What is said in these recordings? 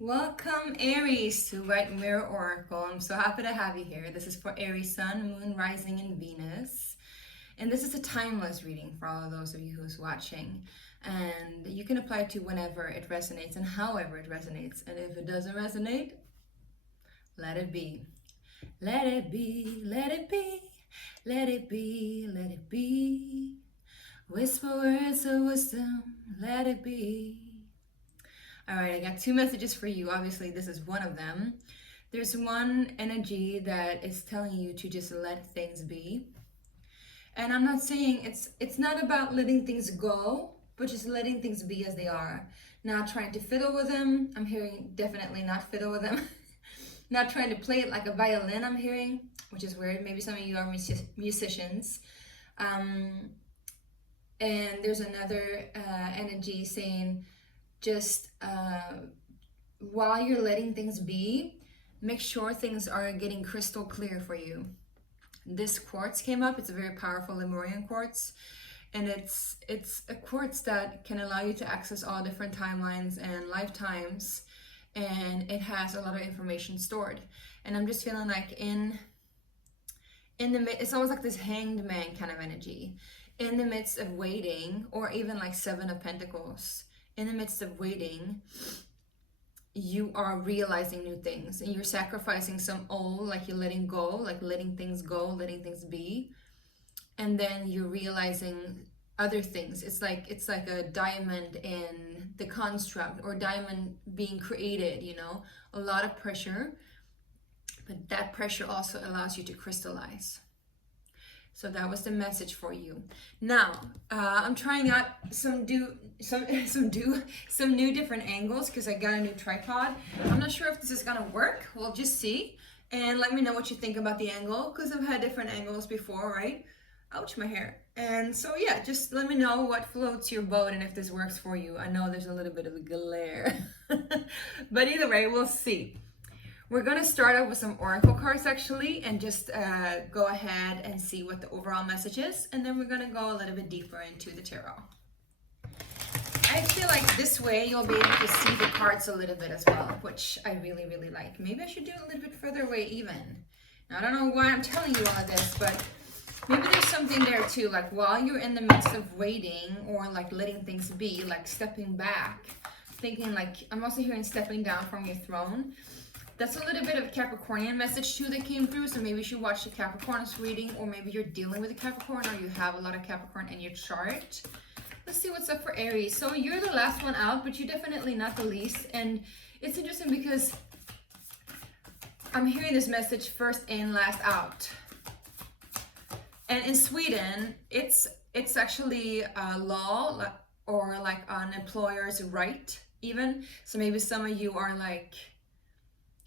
Welcome Aries to White Mirror Oracle. I'm so happy to have you here. This is for Aries Sun, Moon, Rising, and Venus. And this is a timeless reading for all of those of you who's watching. And you can apply it to whenever it resonates and however it resonates. And if it doesn't resonate, let it be. Let it be, let it be, let it be, let it be. Whisper words of wisdom, let it be. All right, I got two messages for you. Obviously, this is one of them. There's one energy that is telling you to just let things be. And I'm not saying it's not about letting things go, but just letting things be as they are. Not trying to fiddle with them. I'm hearing definitely not fiddle with them. Not trying to play it like a violin, I'm hearing, which is weird. Maybe some of you are musicians. And there's another energy saying, just while you're letting things be, make sure things are getting crystal clear for you. This quartz came up. It's a very powerful Lemurian quartz, and it's a quartz that can allow you to access all different timelines and lifetimes, and it has a lot of information stored. And I'm just feeling like in the it's almost like this hanged man kind of energy in the midst of waiting, or even like Seven of Pentacles. In the midst of waiting, you are realizing new things, and you're sacrificing some old, like you're letting go, like letting things go, letting things be, and then you're realizing other things. It's like a diamond in the construct, or diamond being created, you know, a lot of pressure, but that pressure also allows you to crystallize. So that was the message for you. Now, I'm trying out some new different angles because I got a new tripod. I'm not sure if this is gonna work. We'll just see. And let me know what you think about the angle, because I've had different angles before, right? Ouch, my hair. And so yeah, just let me know what floats your boat and if this works for you. I know there's a little bit of a glare, but either way, we'll see. We're going to start off with some oracle cards actually, and just go ahead and see what the overall message is, and then we're going to go a little bit deeper into the tarot. I feel like this way you'll be able to see the cards a little bit as well, which I really, really like. Maybe I should do it a little bit further away even. Now, I don't know why I'm telling you all of this, but maybe there's something there too, like while you're in the midst of waiting, or like letting things be, like stepping back, thinking like, I'm also hearing stepping down from your throne. That's a little bit of a Capricornian message too that came through, so maybe you should watch the Capricorn's reading, or maybe you're dealing with a Capricorn, or you have a lot of Capricorn in your chart. Let's see what's up for Aries. So you're the last one out, but you're definitely not the least. And it's interesting because I'm hearing this message first in, last out. And in Sweden, it's actually a law, or like an employer's right even. So maybe some of you are like,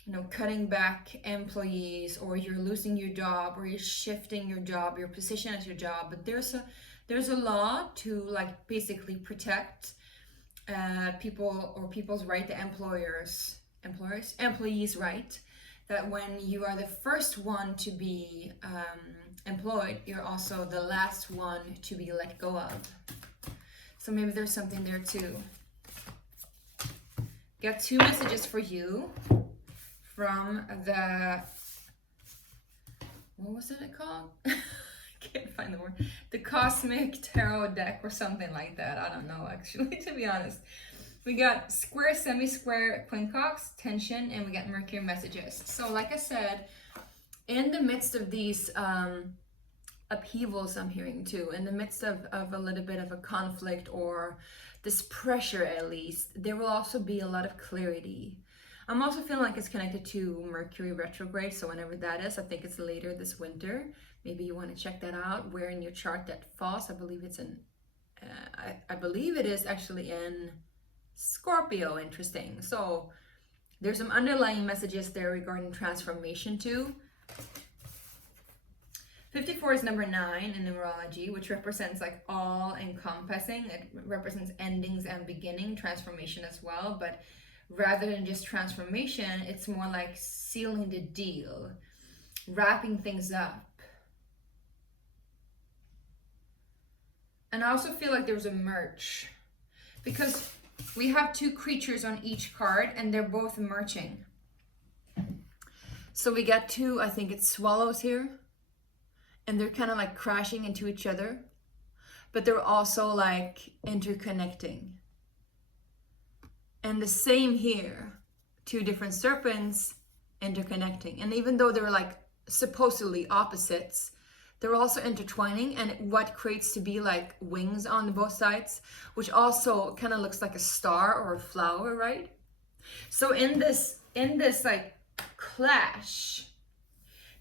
you know, cutting back employees, or you're losing your job, or you're shifting your job, your position at your job. But there's a law to like basically protect people, or people's right, the employees' right, that when you are the first one to be employed, you're also the last one to be let go of. So maybe there's something there too. Got two messages for you from the, what was it called? I can't find the word. The Cosmic Tarot deck or something like that. I don't know actually, to be honest. We got square, semi-square, quincocks, tension, and we got Mercury messages. So like I said, in the midst of these upheavals I'm hearing too, in the midst of a little bit of a conflict, or this pressure at least, there will also be a lot of clarity. I'm also feeling like it's connected to Mercury retrograde, so whenever that is, I think it's later this winter. Maybe you want to check that out, where in your chart that falls. I believe it's in, I believe it is actually in Scorpio. Interesting. So there's some underlying messages there regarding transformation too. 54 is number 9 in numerology, which represents like all encompassing. It represents endings and beginning, transformation as well, but rather than just transformation, it's more like sealing the deal, wrapping things up. And I also feel like there's a merge, because We have two creatures on each card, and they're both merging. So we got two, I think it's swallows here, and they're kind of like crashing into each other, but they're also like interconnecting. And the same here, two different serpents interconnecting. And even though they're like supposedly opposites, they're also intertwining, and what creates to be like wings on both sides, which also kind of looks like a star or a flower, right? So in this like clash,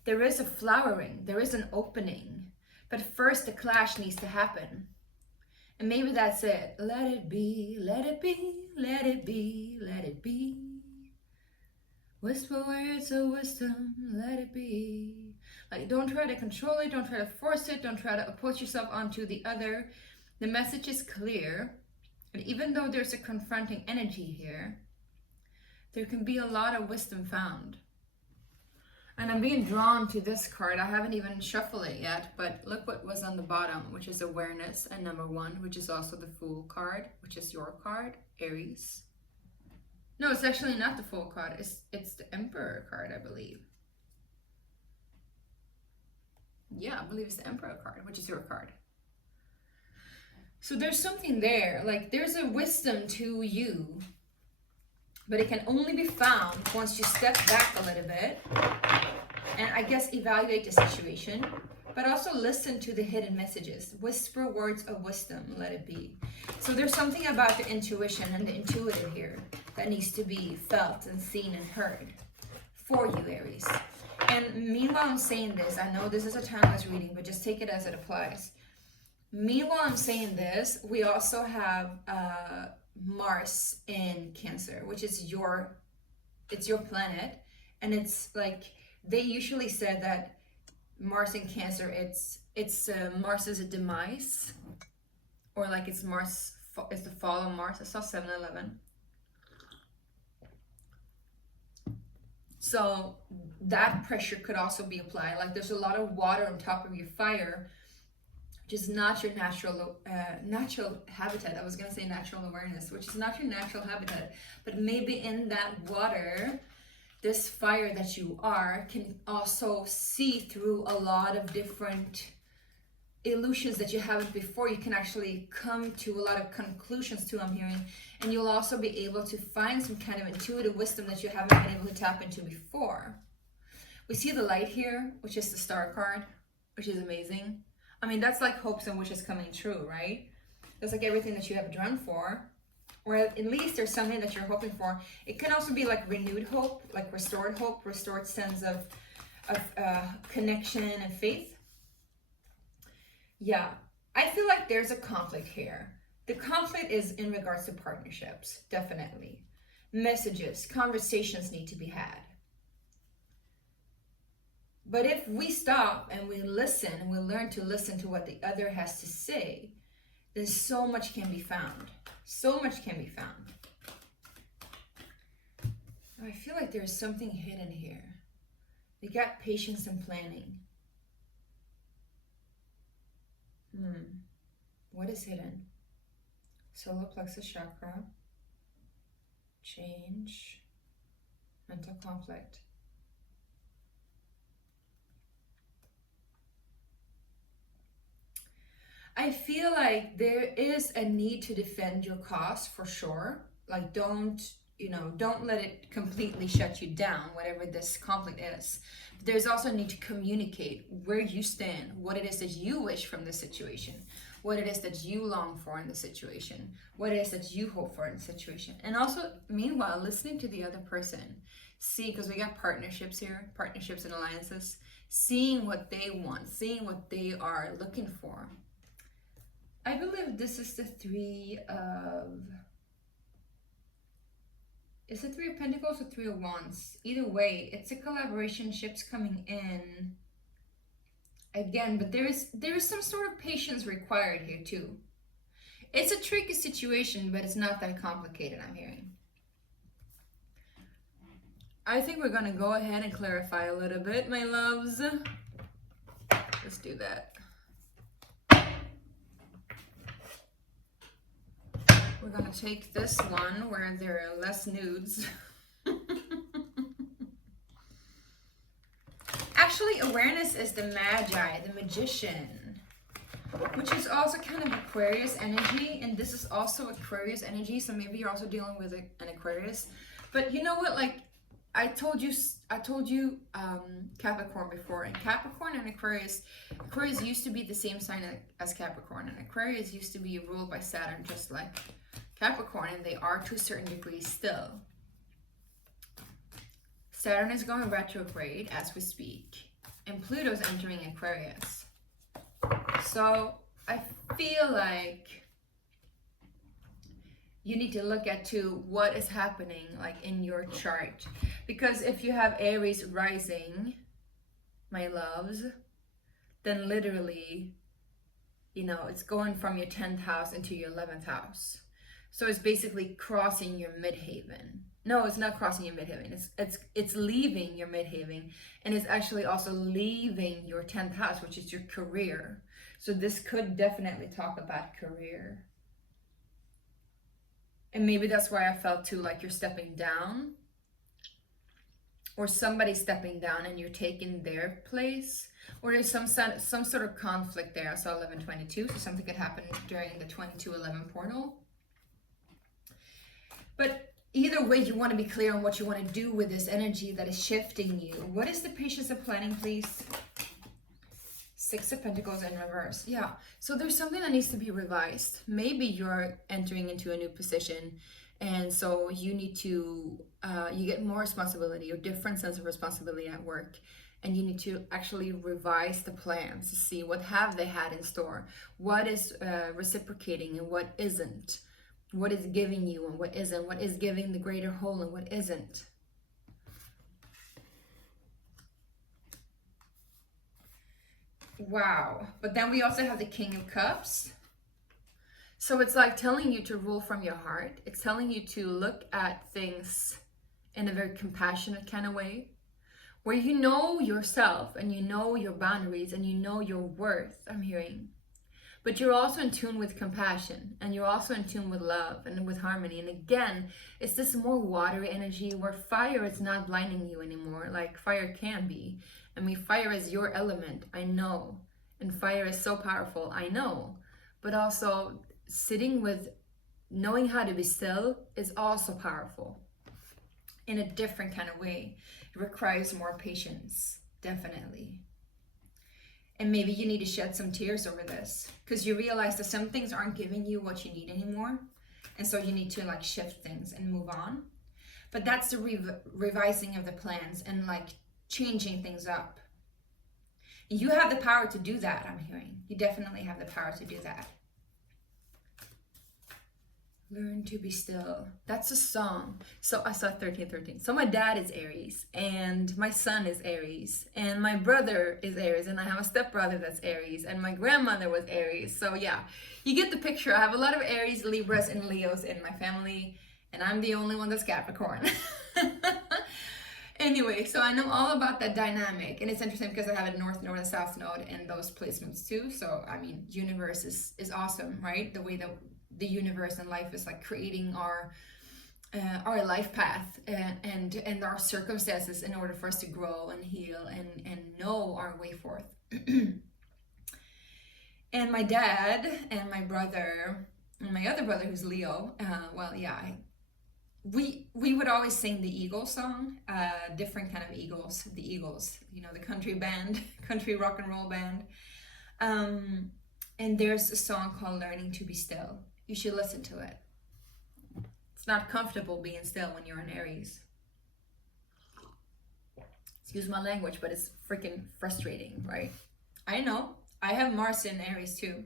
there is a flowering, there is an opening, but first the clash needs to happen. And maybe that's it. Let it be, let it be, let it be, let it be. Whisper words of wisdom, let it be. Like, don't try to control it, don't try to force it, don't try to push yourself onto the other. The message is clear. And even though there's a confronting energy here, there can be a lot of wisdom found. And I'm being drawn to this card. I haven't even shuffled it yet, but look what was on the bottom, which is awareness, and number 1, which is also the Fool card, which is your card, Aries. No, it's actually not the Fool card. It's the Emperor card, I believe. Yeah, I believe it's the Emperor card, which is your card. So there's something there. Like, there's a wisdom to you, but it can only be found once you step back a little bit and I guess evaluate the situation, but also listen to the hidden messages. Whisper words of wisdom, let it be. So there's something about the intuition and the intuitive here that needs to be felt and seen and heard for you, Aries. And meanwhile I'm saying this, I know this is a timeless reading, but just take it as it applies. Meanwhile I'm saying this, we also have Mars in Cancer, which is your planet, and it's like they usually said that Mars in Cancer, it's Mars is a demise, or like it's Mars, it's the fall of Mars. I saw 7-Eleven. So that pressure could also be applied. Like there's a lot of water on top of your fire, which is not your natural habitat. I was gonna say natural awareness, which is not your natural habitat, but maybe in that water, this fire that you are can also see through a lot of different illusions that you haven't before. You can actually come to a lot of conclusions too, I'm hearing, and you'll also be able to find some kind of intuitive wisdom that you haven't been able to tap into before. We see the light here, which is the Star card, which is amazing. I mean, that's like hopes and wishes coming true, right? That's like everything that you have drawn for, or at least there's something that you're hoping for. It can also be like renewed hope, like restored hope, restored sense of connection and faith. Yeah, I feel like there's a conflict here. The conflict is in regards to partnerships, definitely. Messages, conversations need to be had. But if we stop and we listen, and we learn to listen to what the other has to say, then so much can be found. So much can be found. I feel like there's something hidden here. We got patience and planning. What is hidden? Solar plexus chakra, change, mental conflict. I feel like there is a need to defend your cause for sure. Like don't let it completely shut you down, whatever this conflict is. But there's also a need to communicate where you stand, what it is that you wish from the situation, what it is that you long for in the situation, what it is that you hope for in the situation. And also, meanwhile, listening to the other person. See, because we got partnerships here, partnerships and alliances, seeing what they want, seeing what they are looking for. I believe this is the Three of... Is it Three of Pentacles or Three of Wands? Either way, it's a collaboration, ships coming in. Again, but there is some sort of patience required here too. It's a tricky situation, but it's not that complicated, I'm hearing. I think we're gonna go ahead and clarify a little bit, my loves. Let's do that. We're gonna take this one where there are less nudes. Actually, awareness is the magi, the magician, which is also kind of Aquarius energy, and this is also Aquarius energy, so maybe you're also dealing with an Aquarius. But you know what, like I told you Capricorn before, and Capricorn and Aquarius used to be the same sign as Capricorn, and Aquarius used to be ruled by Saturn just like Capricorn, and they are to a certain degree still. Saturn is going retrograde as we speak, and Pluto's entering Aquarius. So I feel like you need to look at what is happening like in your chart, because if you have Aries rising, my loves, then literally, you know, it's going from your 10th house into your 11th house. So it's basically crossing your midheaven. No, it's not crossing your midheaven. It's leaving your midheaven, and it's actually also leaving your 10th house, which is your career. So this could definitely talk about career. And maybe that's why I felt too like you're stepping down, or somebody's stepping down and you're taking their place, or there's some sort of conflict there. I saw 1122, so something could happen during the 2211 portal. But either way, you want to be clear on what you want to do with this energy that is shifting you. What is the patience of planning, please? 6 of Pentacles in reverse. Yeah, so there's something that needs to be revised. Maybe you're entering into a new position, and so you need to, you get more responsibility or different sense of responsibility at work, and you need to actually revise the plans to see what have they had in store, what is reciprocating and what isn't, what is giving you and what isn't, what is giving the greater whole and what isn't. Wow. But then we also have the King of Cups. So it's like telling you to rule from your heart. It's telling you to look at things in a very compassionate kind of way, where you know yourself and you know your boundaries and you know your worth, I'm hearing. But you're also in tune with compassion, and you're also in tune with love and with harmony. And again, it's this more watery energy where fire is not blinding you anymore, like fire can be. I mean, fire is your element, I know. And fire is so powerful, I know. But also sitting with knowing how to be still is also powerful in a different kind of way. It requires more patience, definitely. And maybe you need to shed some tears over this, because you realize that some things aren't giving you what you need anymore. And so you need to like shift things and move on. But that's the revising of the plans and like changing things up. You have the power to do that, I'm hearing. You definitely have the power to do that. Learn to be still. That's a song. So I saw 1313. So my dad is Aries, and my son is Aries, and my brother is Aries, and I have a stepbrother that's Aries, and my grandmother was Aries. So yeah, you get the picture. I have a lot of Aries, Libras, and Leos in my family, and I'm the only one that's Capricorn. Anyway, so I know all about that dynamic, and it's interesting because I have a North Node and South Node in those placements too. So I mean, universe is awesome, right? The way that the universe and life is like creating our life path and our circumstances in order for us to grow and heal and know our way forth. And my dad and my brother and my other brother who's Leo, we would always sing the Eagles song, different kind of Eagles, the Eagles, you know, the country band, country rock and roll band. And there's a song called Learning to Be Still. You should listen to it. It's not comfortable being still when you're in Aries. Excuse my language, but it's freaking frustrating, right? I know. I have Mars in Aries too.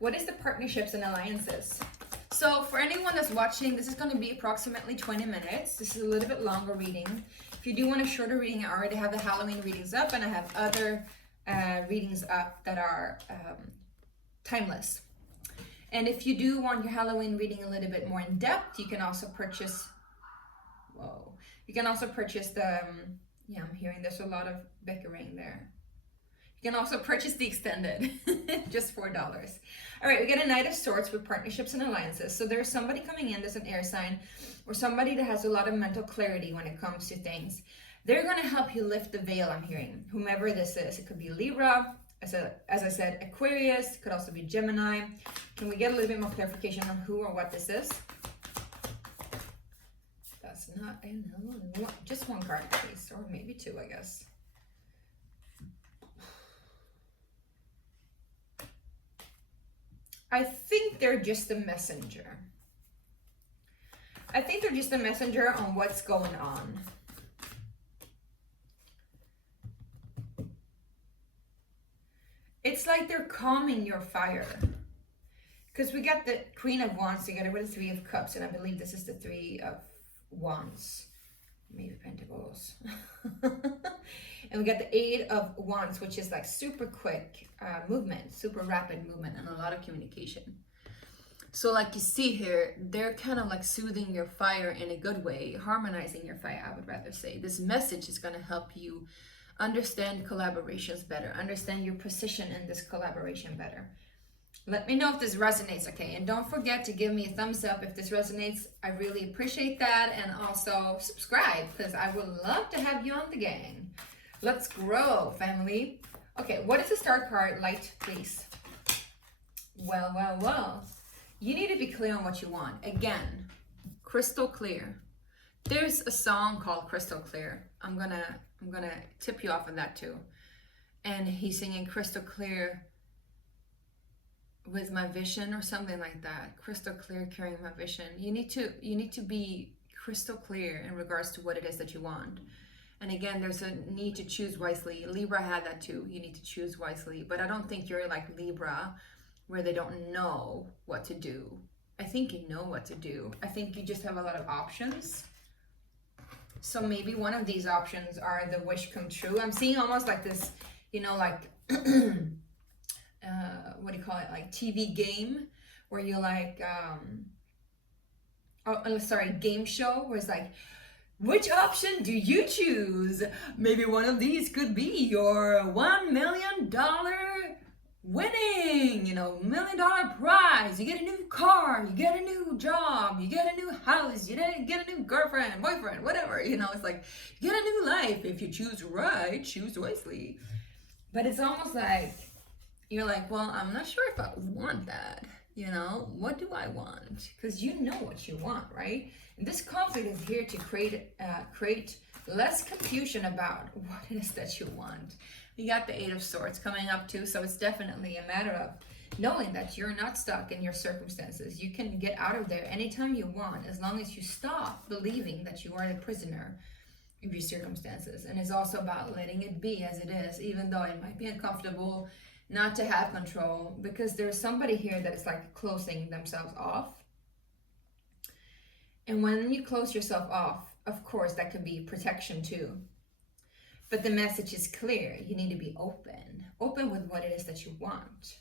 What is the partnerships and alliances? So for anyone that's watching, this is going to be approximately 20 minutes. This is a little bit longer reading. If you do want a shorter reading, I already have the Halloween readings up, and I have other readings up that are timeless. And if you do want your Halloween reading a little bit more in depth, you can also purchase, you can also purchase the, I'm hearing there's a lot of bickering there. You You can also purchase the extended, just $4. All right, we get a Knight of Swords with partnerships and alliances. So there's somebody coming in that's an air sign, or somebody that has a lot of mental clarity when it comes to things. They're going to help you lift the veil, I'm hearing. Whomever this is. It could be Libra, as I said, Aquarius. It could also be Gemini. Can we get a little bit more clarification on who or what this is? That's not, I don't know, just one card, please. Or maybe two, I guess. I think they're just a messenger. I think they're just a messenger on what's going on. It's like they're calming your fire. Because we got the Queen of Wands together with the Three of Cups, and I believe this is the Three of Wands. Maybe Pentacles. And we got the Eight of Wands, which is like super quick movement, super rapid movement, and a lot of communication. So like you see here, they're kind of like soothing your fire in a good way, harmonizing your fire, I would rather say. This message is going to help you understand collaborations better, understand your position in this collaboration better. Let me know if this resonates, okay? And don't forget to give me a thumbs up if this resonates. I really appreciate that. And also subscribe, because I would love to have you on the gang. Let's grow, family. Okay, what is the star card? Light, please. Well, well, well. You need to be clear on what you want. Again, crystal clear. There's a song called Crystal Clear. I'm gonna tip you off on that too. And he's singing crystal clear with my vision or something like that. Crystal clear, carrying my vision. You need to be crystal clear in regards to what it is that you want. And again, there's a need to choose wisely. Libra had that too. You need to choose wisely. But I don't think you're like Libra, where they don't know what to do. I think you know what to do. I think you just have a lot of options. So maybe one of these options are the wish come true. I'm seeing almost like this, you know, like what do you call it, like TV game where you're like game show where it's like, which option do you choose? Maybe one of these could be your $1 million winning, you know, $1 million prize. You get a new car, you get a new job, you get a new house, you get a new girlfriend, boyfriend, whatever, you know. It's like you get a new life if you choose right, choose wisely. But it's almost like you're like, well, I'm not sure if I want that. You know, what do I want? Because you know what you want, right? And this conflict is here to create less confusion about what it is that you want. You got the Eight of Swords coming up too, so it's definitely a matter of knowing that you're not stuck in your circumstances. You can get out of there anytime you want, as long as you stop believing that you are the prisoner of your circumstances. And it's also about letting it be as it is, even though it might be uncomfortable not to have control, because there's somebody here that is like closing themselves off. And when you close yourself off, of course, that could be protection too. But the message is clear. You need to be open with what it is that you want.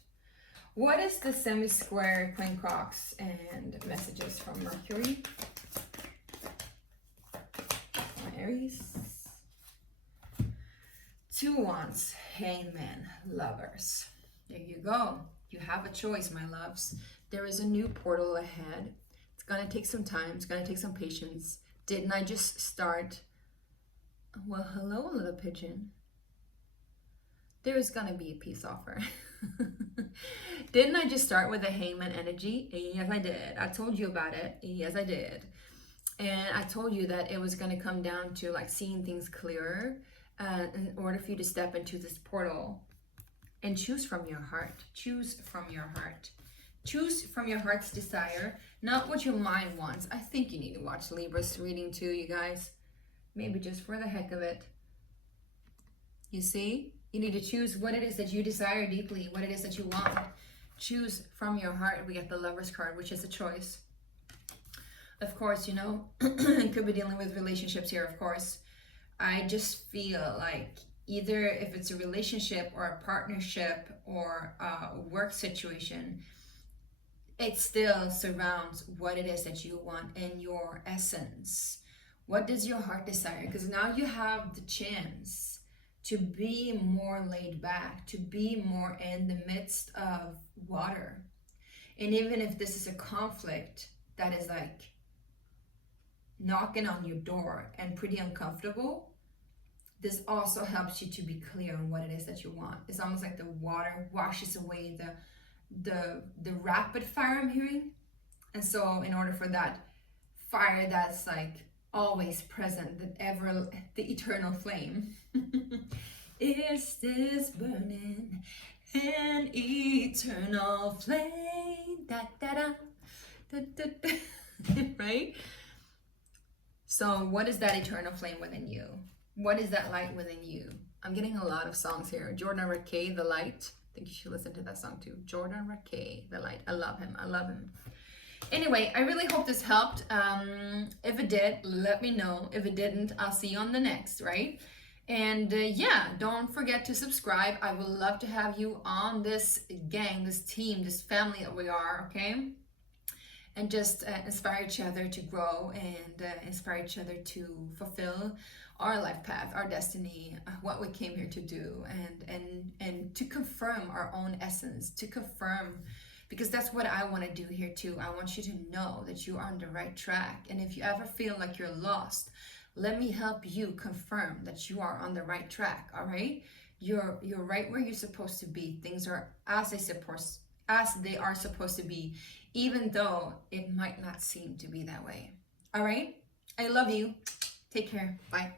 What is the semi-square Queen Crocs and messages from Mercury? Aries. Two Wands, Hangman, Lovers. There you go. You have a choice, my loves. There is a new portal ahead. It's going to take some time. It's going to take some patience. Didn't I just start? Well, hello, little pigeon. There is going to be a peace offer. Didn't I just start with the Hangman energy? Yes, I did. I told you about it. Yes, I did. And I told you that it was going to come down to like seeing things clearer in order for you to step into this portal and choose from your heart. Choose from your heart. Choose from your heart's desire, not what your mind wants. I think you need to watch Libra's reading too, you guys. Maybe just for the heck of it. You see? You need to choose what it is that you desire deeply, what it is that you want. Choose from your heart. We get the Lover's card, which is a choice. Of course, you know, could be dealing with relationships here, of course. I just feel like either if it's a relationship or a partnership or a work situation, it still surrounds what it is that you want in your essence. What does your heart desire? Because now you have the chance to be more laid back, to be more in the midst of water. And even if this is a conflict that is like knocking on your door and pretty uncomfortable, this also helps you to be clear on what it is that you want. It's almost like the water washes away the rapid fire I'm hearing. And so in order for that fire that's like always present, the eternal flame, is this burning an eternal flame, da da da, da da da. Right? So what is that eternal flame within you? What is that light within you? I'm getting a lot of songs here. Jordan Rakei, The Light. I think you should listen to that song too. Jordan Rakei, The Light. I love him. I love him. Anyway, I really hope this helped. If it did, let me know. If it didn't, I'll see you on the next, right? And yeah, don't forget to subscribe. I would love to have you on this gang, this team, this family that we are, okay? And just inspire each other to grow and inspire each other to fulfill our life path, our destiny, what we came here to do, and to confirm our own essence, to confirm, because that's what I want to do here too. I want you to know that you are on the right track. And if you ever feel like you're lost, let me help you confirm that you are on the right track. All right, you're right where you're supposed to be. Things are as they are supposed to be, even though it might not seem to be that way. All right, I love you. Take care. Bye.